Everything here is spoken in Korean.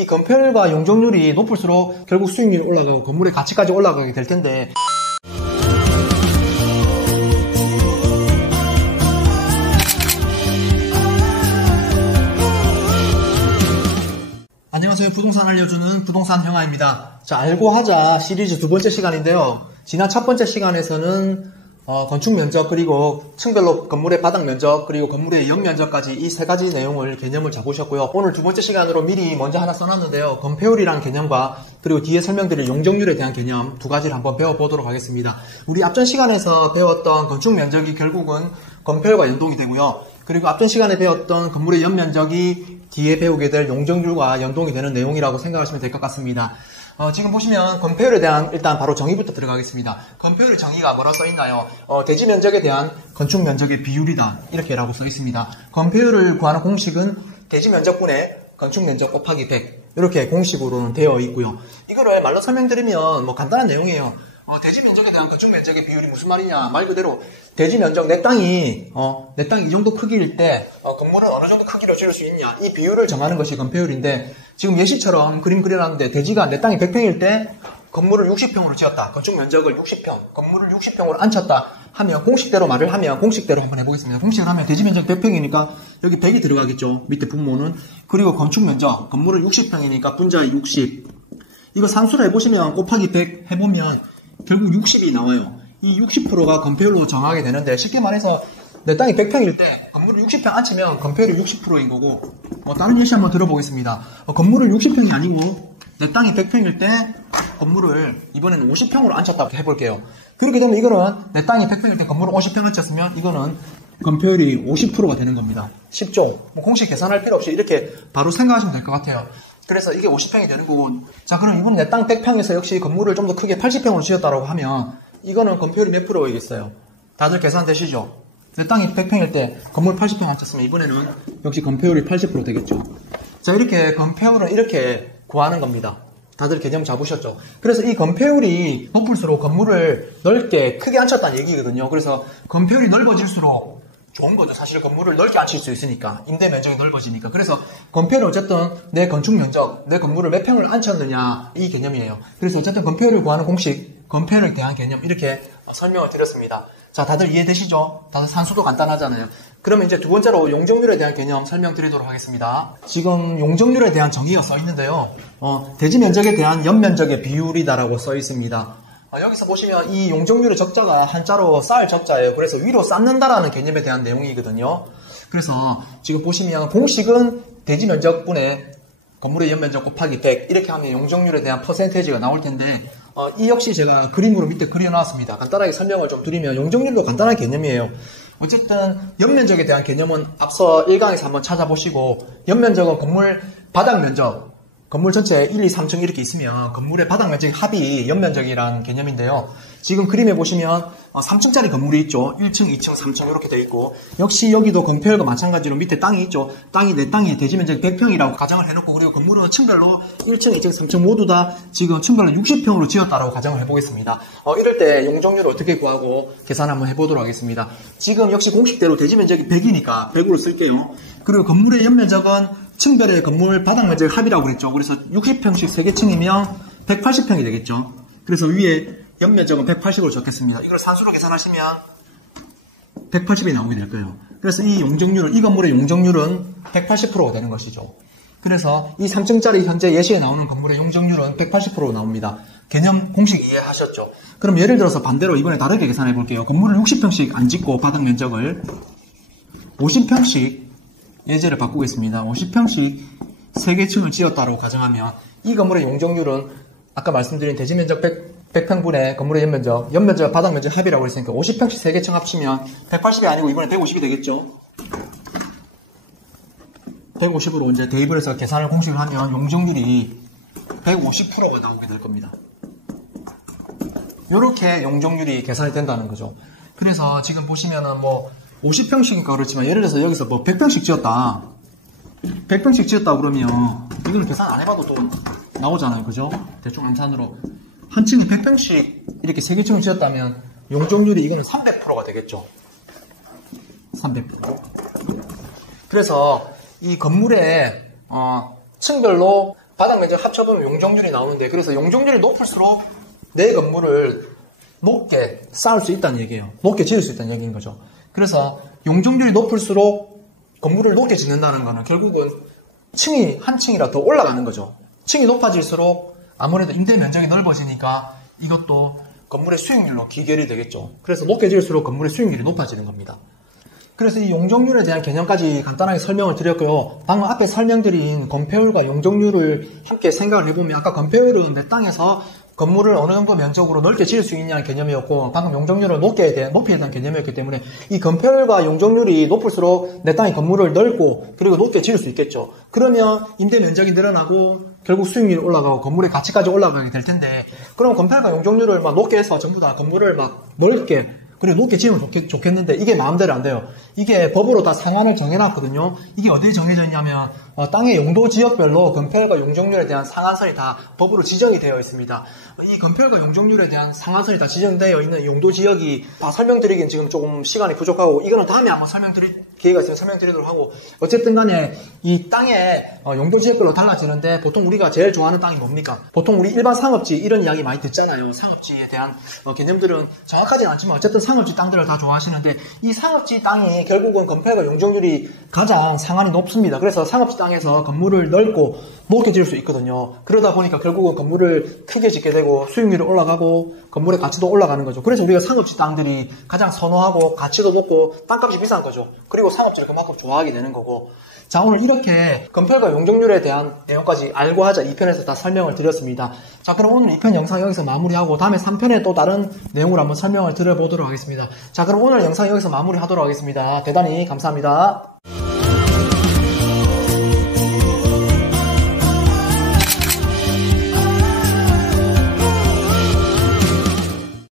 이 건폐율과 용적률이 높을수록 결국 수익률이 올라가고 건물의 가치까지 올라가게 될 텐데, 안녕하세요. 부동산 알려주는 부동산 형아입니다. 자, 알고 하자 시리즈 두 번째 시간인데요. 지난 첫 번째 시간에서는 건축 면적, 그리고 층별로 건물의 바닥 면적, 그리고 건물의 연 면적까지 이 세 가지 내용을 개념을 잡으셨고요. 오늘 두 번째 시간으로 미리 먼저 하나 써놨는데요. 건폐율이라는 개념과 그리고 뒤에 설명드릴 용적률에 대한 개념 두 가지를 한번 배워보도록 하겠습니다. 우리 앞전 시간에서 배웠던 건축 면적이 결국은 건폐율과 연동이 되고요. 그리고 앞전 시간에 배웠던 건물의 연 면적이 뒤에 배우게 될 용적률과 연동이 되는 내용이라고 생각하시면 될 것 같습니다. 지금 보시면 건폐율에 대한 일단 바로 정의부터 들어가겠습니다. 건폐율의 정의가 뭐라고 써있나요? 대지 면적에 대한 건축 면적의 비율이다, 이렇게라고 써있습니다. 건폐율을 구하는 공식은 대지 면적분의 건축 면적 곱하기 100, 이렇게 공식으로는 되어 있고요. 이거를 말로 설명드리면 뭐 간단한 내용이에요. 대지 면적에 대한 건축 면적의 비율이 무슨 말이냐, 말 그대로 대지 면적, 내 땅이 이 정도 크기일 때 건물은 어느 정도 크기로 지을 수 있냐, 이 비율을 정하는 것이 건폐율인데, 지금 예시처럼 그림 그려놨는데 대지가 내 땅이 100평일 때 건물을 60평으로 지었다, 건축 면적을 60평, 건물을 60평으로 앉혔다 하면, 공식대로 말을 하면, 공식대로 한번 해보겠습니다. 공식을 하면 대지 면적 100평이니까 여기 100이 들어가겠죠, 밑에 분모는. 그리고 건축 면적, 건물을 60평이니까 분자의 60, 이거 산수로 해보시면 곱하기 100 해보면 결국 60이 나와요. 이 60%가 건폐율로 정하게 되는데, 쉽게 말해서 내 땅이 100평일 때 건물을 60평 앉히면 건폐율이 60%인 거고, 다른 예시 한번 들어보겠습니다. 건물을 60평이 아니고 내 땅이 100평일 때 건물을 이번에는 50평으로 앉혔다고 해볼게요. 그렇게 되면 이거는 내 땅이 100평일 때 건물을 50평 앉혔으면 이거는 건폐율이 50%가 되는 겁니다. 쉽죠? 공식 계산할 필요 없이 이렇게 바로 생각하시면 될 것 같아요. 그래서 이게 50평이 되는 거고, 자, 그럼 이번 내 땅 100평에서 역시 건물을 좀 더 크게 80평으로 지었다라고 하면 이거는 건폐율이 몇 프로이겠어요? 다들 계산되시죠? 내 땅이 100평일 때 건물 80평 앉혔으면 이번에는 역시 건폐율이 80% 되겠죠. 자, 이렇게 건폐율은 이렇게 구하는 겁니다. 다들 개념 잡으셨죠? 그래서 이 건폐율이 높을수록 건물을 넓게 크게 앉혔다는 얘기거든요. 그래서 건폐율이 넓어질수록 좋은 거죠. 사실 건물을 넓게 앉힐 수 있으니까, 임대 면적이 넓어지니까. 그래서 건폐율은 어쨌든 내 건축 면적, 내 건물을 몇 평을 앉혔느냐, 이 개념이에요. 그래서 어쨌든 건폐율을 구하는 공식, 건폐율에 대한 개념, 이렇게 설명을 드렸습니다. 자, 다들 이해되시죠? 다들 산수도 간단하잖아요. 그러면 이제 두 번째로 용적률에 대한 개념 설명드리도록 하겠습니다. 지금 용적률에 대한 정의가 써 있는데요. 대지 면적에 대한 연 면적의 비율이다라고 써 있습니다. 여기서 보시면 이 용적률의 적자가 한자로 쌓을 적자예요. 그래서 위로 쌓는다라는 개념에 대한 내용이거든요. 그래서 지금 보시면 공식은 대지 면적분의 건물의 연면적 곱하기 100, 이렇게 하면 용적률에 대한 퍼센테이지가 나올 텐데, 이 역시 제가 그림으로 밑에 그려놨습니다. 간단하게 설명을 좀 드리면, 용적률도 간단한 개념이에요. 어쨌든 연면적에 대한 개념은 앞서 1강에서 한번 찾아보시고, 연면적은 건물 바닥 면적, 건물 전체 1, 2, 3층 이렇게 있으면 건물의 바닥 면적 합이 연면적이라는 개념인데요. 지금 그림에 보시면 3층짜리 건물이 있죠. 1층, 2층, 3층 이렇게 되어 있고, 역시 여기도 건폐율과 마찬가지로 밑에 땅이 있죠. 내 땅이 대지 면적이 100평이라고 가정을 해놓고, 그리고 건물은 층별로 1층, 2층, 3층 모두 다 지금 층별로 60평으로 지었다라고 가정을 해보겠습니다. 이럴 때 용적률을 어떻게 구하고 계산 한번 해보도록 하겠습니다. 지금 역시 공식대로 대지 면적이 100이니까 100으로 쓸게요. 그리고 건물의 연면적은 층별의 건물 바닥 면적 합이라고 그랬죠. 그래서 60평씩 3개 층이면 180평이 되겠죠. 그래서 위에 연면적은 180으로 적겠습니다. 이걸 산수로 계산하시면 180이 나오게 될 거예요. 그래서 이 건물의 용적률은 180%가 되는 것이죠. 그래서 이 3층짜리 현재 예시에 나오는 건물의 용적률은 180% 나옵니다. 개념 공식 이해하셨죠? 그럼 예를 들어서 반대로 이번에 다르게 계산해 볼게요. 건물을 60평씩 안 짓고 바닥 면적을 50평씩 예제를 바꾸겠습니다. 50평씩 3개 층을 지었다고 가정하면 이 건물의 용적률은 아까 말씀드린 대지 면적 100평분의 건물의 연면적, 바닥 면적 합이라고 했으니까 50평씩 3개 층 합치면 180이 아니고 이번에 150이 되겠죠. 150으로 이제 대입을 해서 계산을 공식을 하면 용적률이 150%가 나오게 될 겁니다. 이렇게 용적률이 계산이 된다는 거죠. 그래서 지금 보시면은 50평씩이니까 그렇지만, 예를 들어서 여기서 100평씩 지었다. 100평씩 지었다 그러면 이거는 계산 안 해봐도 또 나오잖아요. 그죠? 대충 암산으로. 한 층에 100평씩 이렇게 3개 층을 지었다면 용적률이 이거는 300%가 되겠죠. 300%. 그래서 이 건물의 층별로 바닥 면적 합쳐보면 용적률이 나오는데, 그래서 용적률이 높을수록 내 건물을 높게 쌓을 수 있다는 얘기예요. 높게 지을 수 있다는 얘기인 거죠. 그래서 용적률이 높을수록 건물을 높게 짓는다는 거는 결국은 층이 한 층이라 더 올라가는 거죠. 층이 높아질수록 아무래도 임대 면적이 넓어지니까 이것도 건물의 수익률로 기결이 되겠죠. 그래서 높게 지을수록 건물의 수익률이 높아지는 겁니다. 그래서 이 용적률에 대한 개념까지 간단하게 설명을 드렸고요. 방금 앞에 설명드린 건폐율과 용적률을 함께 생각을 해보면, 아까 건폐율은 내 땅에서 건물을 어느 정도 면적으로 넓게 지을 수 있냐는 개념이었고, 방금 용적률은 높이에 대한 개념이었기 때문에 이 건폐율과 용적률이 높을수록 내 땅에 건물을 넓고 그리고 높게 지을 수 있겠죠. 그러면 임대 면적이 늘어나고 결국 수익률이 올라가고 건물의 가치까지 올라가게 될 텐데, 그럼 건폐율과 용적률을 막 높게 해서 전부 다 건물을 막 넓게 그리고 높게 지으면 좋겠는데 이게 마음대로 안 돼요. 이게 법으로 다 상한을 정해놨거든요. 이게 어디에 정해져 있냐면 땅의 용도 지역별로 건폐율과 용적률에 대한 상한선이 다 법으로 지정이 되어 있습니다. 이 건폐율과 용적률에 대한 상한선이 다 지정되어 있는 용도 지역이 다 설명드리기엔 지금 조금 시간이 부족하고, 이거는 다음에 한번 설명드릴 기회가 있으면 설명드리도록 하고, 어쨌든 간에 이 땅의 용도 지역별로 달라지는데, 보통 우리가 제일 좋아하는 땅이 뭡니까? 보통 우리 일반 상업지 이런 이야기 많이 듣잖아요. 상업지에 대한 개념들은 정확하지는 않지만 어쨌든 상업지 땅들을 다 좋아하시는데, 이 상업지 땅이 결국은 건폐율과 용적률이 가장 상한이 높습니다. 그래서 상업지 땅에서 건물을 넓고 높게 지을 수 있거든요. 그러다 보니까 결국은 건물을 크게 짓게 되고 수익률이 올라가고 건물의 가치도 올라가는 거죠. 그래서 우리가 상업지 땅들이 가장 선호하고 가치도 높고 땅값이 비싼 거죠. 그리고 상업지를 그만큼 좋아하게 되는 거고. 자, 오늘 이렇게 건폐율과 용적률에 대한 내용까지 알고 하자 2편에서 다 설명을 드렸습니다. 자, 그럼 오늘 2편 영상 여기서 마무리하고 다음에 3편에 또 다른 내용을 한번 설명을 드려보도록 하겠습니다. 자, 그럼 오늘 영상 여기서 마무리하도록 하겠습니다. 대단히 감사합니다.